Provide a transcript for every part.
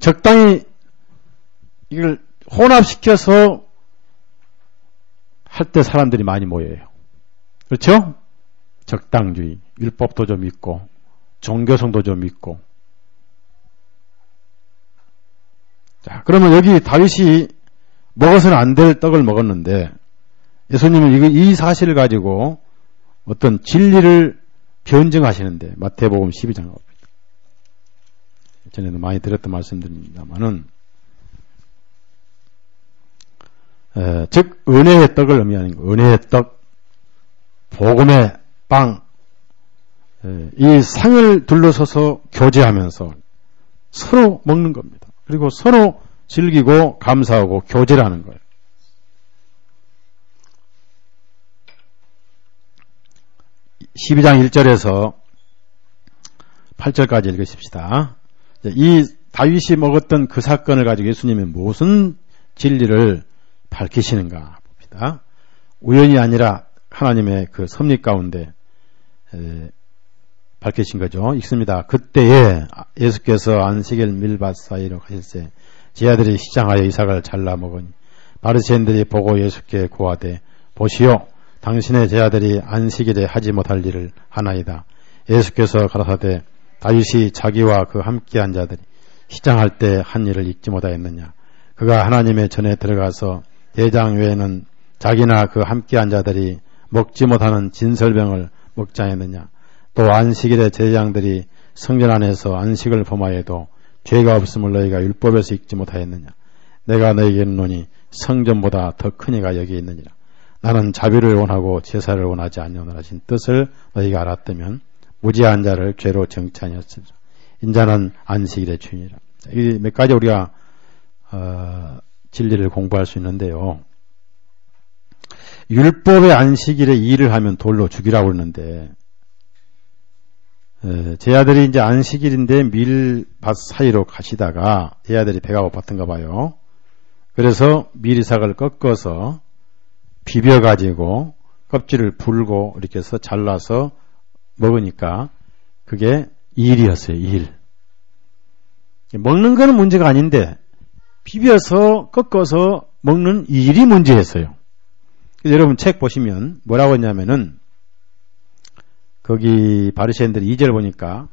적당히 이걸 혼합시켜서 할 때 사람들이 많이 모여요. 그렇죠? 적당주의, 율법도 좀 있고 종교성도 좀 있고. 자, 그러면 여기 다윗이 먹어서는 안 될 떡을 먹었는데 예수님은 이 사실을 가지고 어떤 진리를 변증하시는데 마태복음 12장 전에도 많이 들었던 말씀드립니다만은 즉 은혜의 떡을 의미하는 거, 은혜의 떡, 복음의 빵, 이 상을 둘러서서 교제하면서 서로 먹는 겁니다. 그리고 서로 즐기고 감사하고 교제를 하는 거예요. (12장 1절에서) 8절까지 읽으십시다. 이 다윗이 먹었던 그 사건을 가지고 예수님이 무슨 진리를 밝히시는가 봅니다. 우연이 아니라 하나님의 그 섭리 가운데 밝히신 거죠. 읽습니다. 그때에 예수께서 안식일 밀밭 사이로 가실새 제 아들이 시장하여 이삭을 잘라 먹으니 바리새인들이 보고 예수께 고하되 보시오 당신의 제 아들이 안식일에 하지 못할 일을 하나이다. 예수께서 가라사대 다윗이 자기와 그 함께한 자들이 시장할 때 한 일을 잊지 못하였느냐. 그가 하나님의 전에 들어가서 대장 외에는 자기나 그 함께한 자들이 먹지 못하는 진설병을 먹지 않았느냐. 또 안식일에 제장들이 성전 안에서 안식을 범하여도 죄가 없음을 너희가 율법에서 읽지 못하였느냐. 내가 너희에게 이르노니 성전보다 더 큰 이가 여기 있느니라. 나는 자비를 원하고 제사를 원하지 아니오노라 하신 뜻을 너희가 알았다면 무지한 자를 죄로 정치 아니었으리라. 인자는 안식일의 주인이라. 이 몇 가지 우리가 진리를 공부할 수 있는데요. 율법의 안식일에 일을 하면 돌로 죽이라고 그러는데 제 아들이 이제 안식일인데 밀밭 사이로 가시다가 제 아들이 배가 고팠던가 봐요. 그래서 밀이삭을 꺾어서 비벼가지고 껍질을 불고 이렇게 해서 잘라서 먹으니까 그게 일이었어요. 일. 먹는 거는 문제가 아닌데 비벼서 꺾어서 먹는 일이 문제였어요. 여러분 책 보시면 뭐라고 했냐면은 거기 바리새인들이 2절 보니까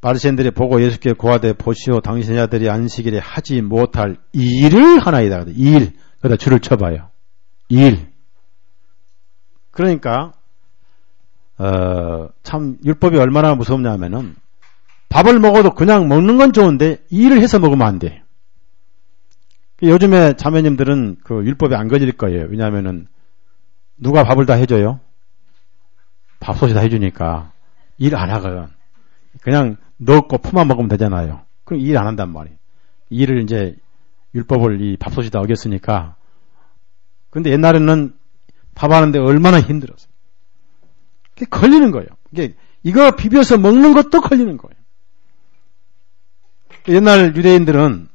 바리새인들이 보고 예수께 고하되 보시오 당신의 아들이 안식일에 하지 못할 일을 하나이다. 일. 그러다 줄을 쳐봐요. 일. 그러니까 참 율법이 얼마나 무섭냐면은 밥을 먹어도 그냥 먹는 건 좋은데 일을 해서 먹으면 안 돼. 요즘에 자매님들은 그 율법에 안 걸릴 거예요. 왜냐하면은 누가 밥을 다 해줘요? 밥솥이 다 해주니까 일 안 하거든. 그냥 넣고 품어 먹으면 되잖아요. 그럼 일 안 한단 말이에요. 일을 이제 율법을 이 밥솥이 다 어겼으니까. 근데 옛날에는 밥 하는데 얼마나 힘들었어요. 그게 걸리는 거예요. 이거 비벼서 먹는 것도 걸리는 거예요. 옛날 유대인들은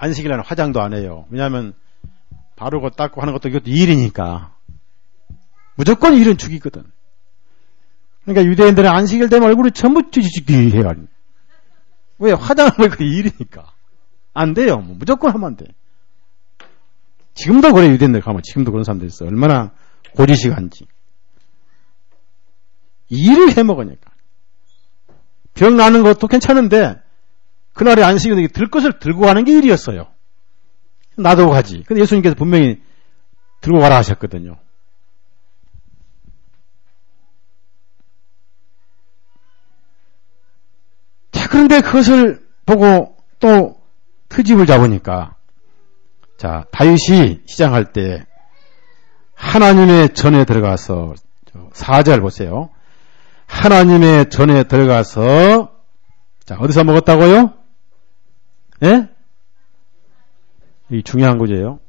안식일에는 화장도 안 해요. 왜냐하면 바르고 닦고 하는 것도 이것도 일이니까. 무조건 일은 죽이거든. 그러니까 유대인들은 안식일 되면 얼굴이 전부 찌찌찌 해가지고. 왜? 화장하면 그 일이니까. 안 돼요. 무조건 하면 안 돼. 지금도 그래. 유대인들 가면 지금도 그런 사람들 있어요. 얼마나 고지식한지. 일을 해먹으니까. 병 나는 것도 괜찮은데 그날에 안식일에 들 것을 들고 가는 게 일이었어요. 놔두고 가지. 근데 예수님께서 분명히 들고 가라 하셨거든요. 자, 그런데 그것을 보고 또 트집을 잡으니까 자, 다윗이 시장할 때 하나님의 전에 들어가서 4절 보세요. 하나님의 전에 들어가서 자, 어디서 먹었다고요? 예? 이 중요한 거죠.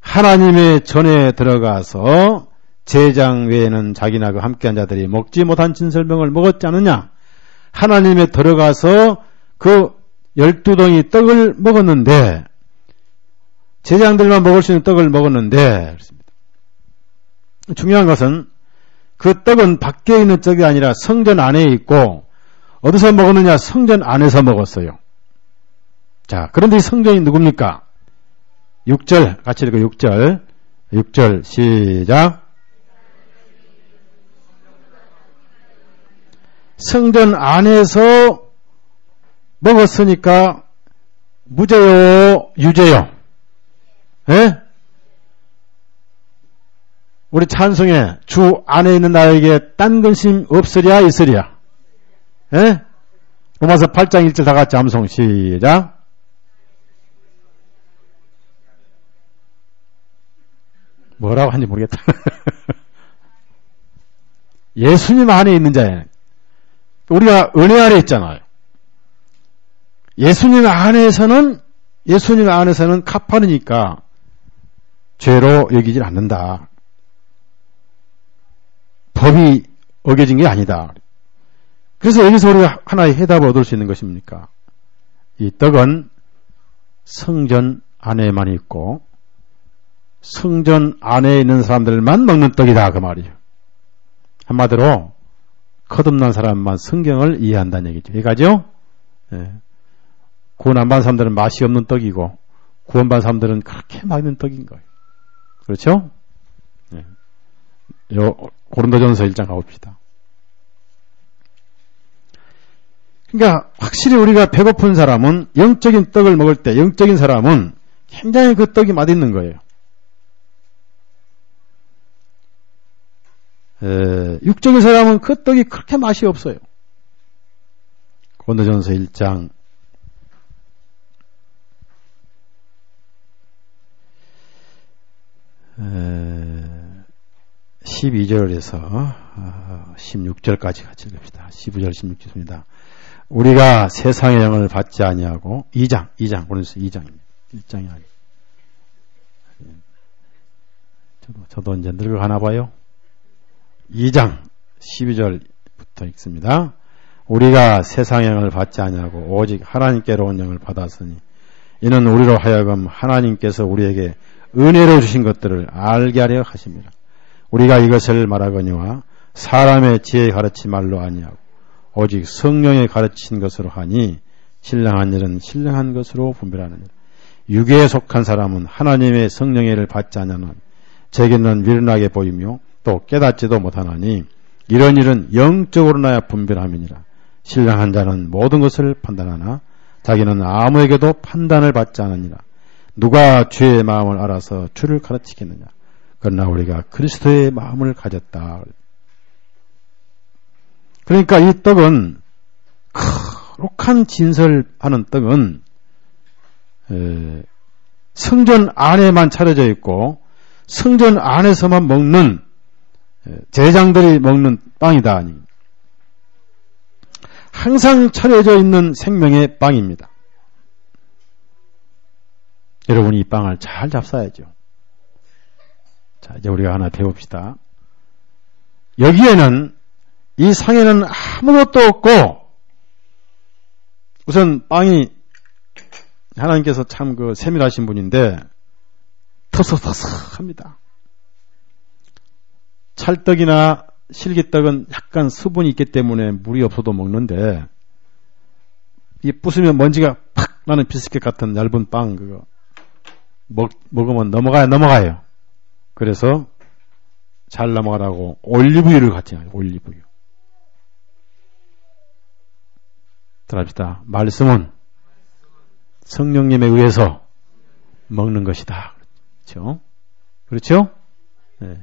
하나님의 전에 들어가서 제장 외에는 자기나 그 함께한 자들이 먹지 못한 진설병을 먹었지 않느냐? 하나님에 들어가서 그 12덩이 떡을 먹었는데 제장들만 먹을 수 있는 떡을 먹었는데 그렇습니다. 중요한 것은 그 떡은 밖에 있는 떡이 아니라 성전 안에 있고 어디서 먹었느냐? 성전 안에서 먹었어요. 자, 그런데 이 성전이 누굽니까? 6절, 같이 읽어 6절. 6절, 시작. 성전 안에서 먹었으니까 무죄요, 유죄요? 예? 우리 찬송에 주 안에 있는 나에게 딴 근심 없으랴 있으랴? 예? 로마서 8장 1절 다 같이 암송 시작. 뭐라고 하는지 모르겠다. 예수님 안에 있는 자예요. 우리가 은혜 아래 있잖아요. 예수님 안에서는 카파르니까 죄로 여기질 않는다. 법이 어겨진 게 아니다. 그래서 여기서 우리가 하나의 해답을 얻을 수 있는 것입니까? 이 떡은 성전 안에만 있고 성전 안에 있는 사람들만 먹는 떡이다 그 말이에요. 한마디로 거듭난 사람만 성경을 이해한다는 얘기죠. 이해가죠? 예. 구원 안 받은 사람들은 맛이 없는 떡이고 구원 받은 사람들은 그렇게 맛있는 떡인 거예요. 그렇죠? 예. 고린도전서 1장 가봅시다. 그러니까 확실히 우리가 배고픈 사람은 영적인 떡을 먹을 때 영적인 사람은 굉장히 그 떡이 맛있는 거예요. 육적인 사람은 그 떡이 그렇게 맛이 없어요. 고린도전서 1장 12절에서 16절까지 같이 읽읍시다. 15절 16절입니다. 우리가 세상의 영을 받지 아니하고 2장 고린도서 2장입니다. 1장이 아니에요. 저도 이제 늙어가나 봐요. 2장 12절부터 읽습니다. 우리가 세상의 영을 받지 아니하고 오직 하나님께로 온 영을 받았으니 이는 우리로 하여금 하나님께서 우리에게 은혜로 주신 것들을 알게 하려 하십니다. 우리가 이것을 말하거니와 사람의 지혜의 가르침 말로 아니하고 오직 성령의 가르친 것으로 하니 신령한 일은 신령한 것으로 분별하느니라. 육에 속한 사람은 하나님의 성령의 일을 받지 않으면 제게는 미련하게 보이며 또 깨닫지도 못하나니 이런 일은 영적으로 나야 분별함이니라. 신령한 자는 모든 것을 판단하나 자기는 아무에게도 판단을 받지 않으니라. 누가 주의 마음을 알아서 주를 가르치겠느냐. 그러나 우리가 그리스도의 마음을 가졌다. 그러니까 이 떡은 거룩한 진설하는 떡은 성전 안에만 차려져 있고 성전 안에서만 먹는 제장들이 먹는 빵이다. 항상 차려져 있는 생명의 빵입니다. 여러분이 이 빵을 잘 잡숴야죠. 자, 이제 우리가 하나 배웁시다. 여기에는 이 상에는 아무것도 없고 우선 빵이 하나님께서 참 그 세밀하신 분인데 터석터석합니다. 찰떡이나 실기떡은 약간 수분이 있기 때문에 물이 없어도 먹는데 이 부수면 먼지가 팍 나는 비스킷 같은 얇은 빵 그거 먹으면 넘어가요. 그래서 잘 넘어가라고 올리브유를 같이 해요. 올리브유. 들어갑시다. 말씀은 성령님에 의해서 먹는 것이다. 그렇죠? 그렇죠? 네.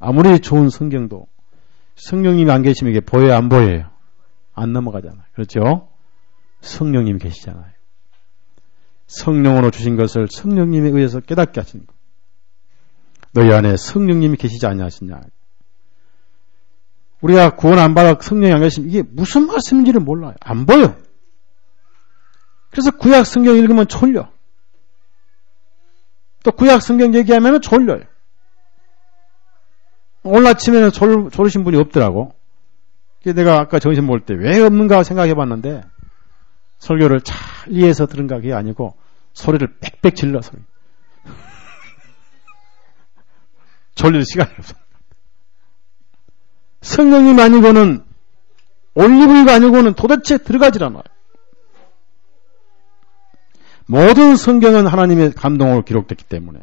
아무리 좋은 성경도 성령님이 안 계시면 이게 보여요, 안 보여요? 안 넘어가잖아요. 그렇죠? 성령님이 계시잖아요. 성령으로 주신 것을 성령님에 의해서 깨닫게 하시는 것. 너희 안에 성령님이 계시지 아니하시냐. 우리가 구원 안 받아 성령이 안 계시면 이게 무슨 말씀인지를 몰라요. 안 보여. 그래서 구약 성경 읽으면 졸려. 또 구약 성경 얘기하면 졸려요. 오늘 아침에는 졸으신 분이 없더라고. 내가 아까 점심 먹을 때 왜 없는가 생각해 봤는데 설교를 잘 이해해서 들은가 그게 아니고 소리를 빽빽 질러 소리. 졸릴 시간이 없어. 성령님 아니고는 올리브유가 아니고는 도대체 들어가질 않아요. 모든 성경은 하나님의 감동으로 기록됐기 때문에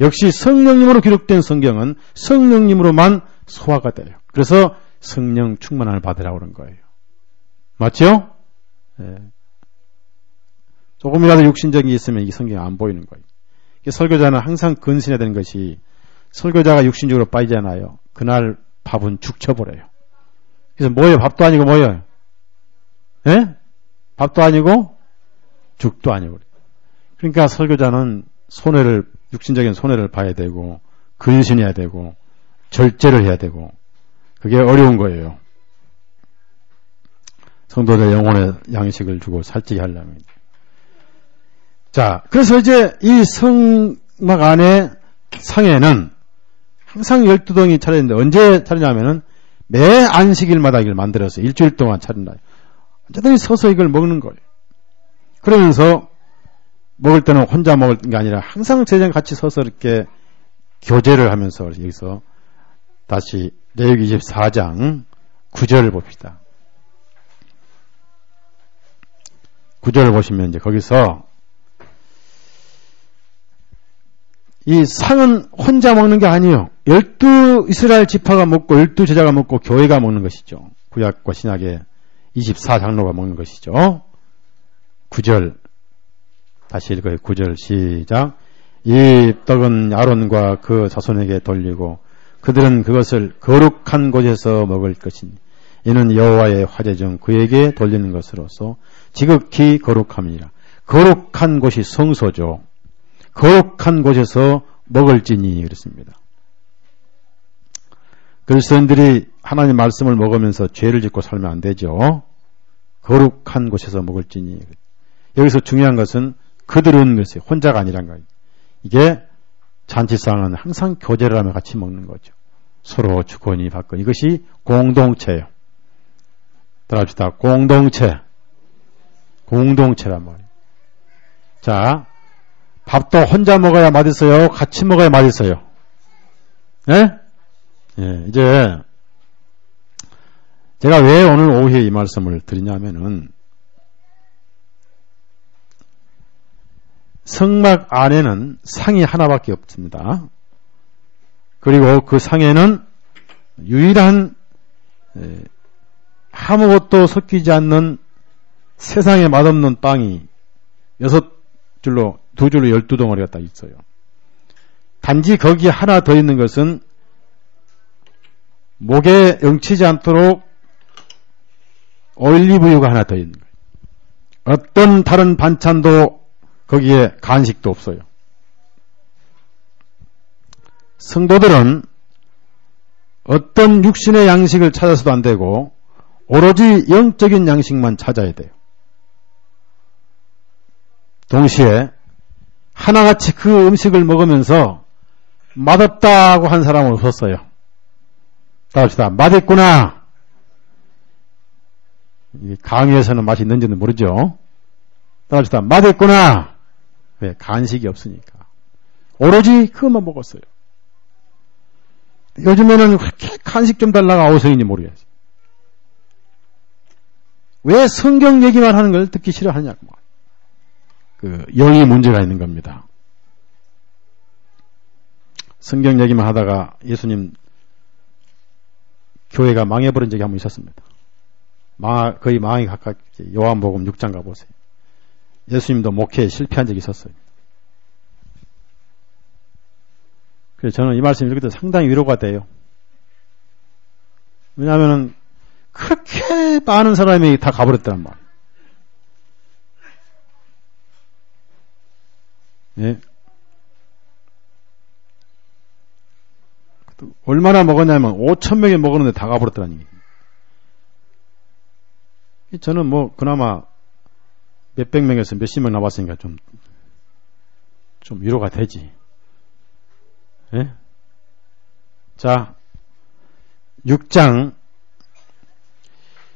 역시 성령님으로 기록된 성경은 성령님으로만 소화가 돼요. 그래서 성령 충만함을 받으라고 그런 거예요. 맞죠? 예. 조금이라도 육신적인 게 있으면 이 성경이 안 보이는 거예요. 설교자는 항상 근신해야 되는 것이 설교자가 육신적으로 빠지잖아요. 그날 밥은 죽 쳐버려요. 그래서 뭐예요? 밥도 아니고 뭐예요? 예? 밥도 아니고 죽도 아니고. 그러니까 설교자는 육신적인 손해를 봐야 되고 근신해야 되고 절제를 해야 되고 그게 어려운 거예요. 성도들 영혼의 양식을 주고 살찌게 하려면. 자, 그래서 이제 이 성막 안에 상에는 항상 12덩이 차려있는데 언제 차리냐면은 매 안식일마다 이걸 만들어서 일주일 동안 차린다. 언제든지 서서 이걸 먹는 거예요. 그러면서 먹을 때는 혼자 먹을 게 아니라 항상 제자랑 같이 서서 이렇게 교제를 하면서 여기서 다시 레위기 24장 9절을 봅시다. 9절을 보시면 이제 거기서 이 상은 혼자 먹는 게 아니에요. 12 이스라엘 지파가 먹고 12 제자가 먹고 교회가 먹는 것이죠. 구약과 신약의 24장로가 먹는 것이죠. 9절 다시 읽어요. 9절 시작. 이 떡은 아론과 그 자손에게 돌리고 그들은 그것을 거룩한 곳에서 먹을 것이니 이는 여호와의 화제 중 그에게 돌리는 것으로서 지극히 거룩함이니라. 거룩한 곳이 성소죠. 거룩한 곳에서 먹을지니 그랬습니다. 그리스도인들이 하나님 말씀을 먹으면서 죄를 짓고 살면 안 되죠. 거룩한 곳에서 먹을지니. 여기서 중요한 것은 그들은 글쎄 혼자가 아니란 거예요. 이게 잔치상은 항상 교제를 하며 같이 먹는 거죠. 서로 주거니 받거니. 이것이 공동체예요. 따라합시다. 공동체란 말이에요. 자, 밥도 혼자 먹어야 맛있어요? 같이 먹어야 맛있어요? 예? 예, 이제 제가 왜 오늘 오후에 이 말씀을 드리냐면은 성막 안에는 상이 하나밖에 없습니다. 그리고 그 상에는 유일한 아무것도 섞이지 않는 세상에 맛없는 빵이 6줄로 2줄로 12덩어리가 딱 있어요. 단지 거기에 하나 더 있는 것은 목에 엉치지 않도록 올리브유가 하나 더 있는 거예요. 어떤 다른 반찬도 거기에 간식도 없어요. 성도들은 어떤 육신의 양식을 찾아서도 안 되고 오로지 영적인 양식만 찾아야 돼요. 동시에 하나같이 그 음식을 먹으면서 맛없다고 한 사람은 없었어요. 따라합시다. 맛있구나. 강의에서는 맛이 있는지는 모르죠. 따라합시다. 맛있구나. 왜? 간식이 없으니까. 오로지 그것만 먹었어요. 요즘에는 그렇게 간식 좀 달라고 아우성인지 모르겠어요. 왜 성경 얘기만 하는 걸 듣기 싫어하냐고. 그 영이 문제가 있는 겁니다. 성경 얘기만 하다가 예수님 교회가 망해버린 적이 한번 있었습니다. 거의 망하기 가깝게 요한복음 6장 가보세요. 예수님도 목회에 실패한 적이 있었어요. 그래서 저는 이 말씀 읽을 때 상당히 위로가 돼요. 왜냐하면 그렇게 많은 사람이 다 가버렸단 말이에요. 예. 얼마나 먹었냐면 5,000명이 먹었는데 다 가버렸다는 얘기예요. 저는 뭐 그나마 몇백 명에서 몇십 명 남았으니까 좀 위로가 되지. 예? 자, 6장.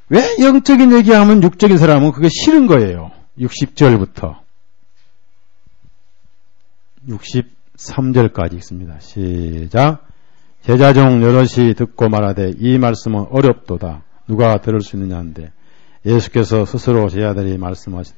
왜 영적인 얘기하면 육적인 사람은 그게 싫은 거예요. 60절부터 63절까지 있습니다. 시작. 제자 중 여럿이 듣고 말하되 이 말씀은 어렵도다. 누가 들을 수 있느냐 한데 예수께서 스스로 제자들이 말씀하신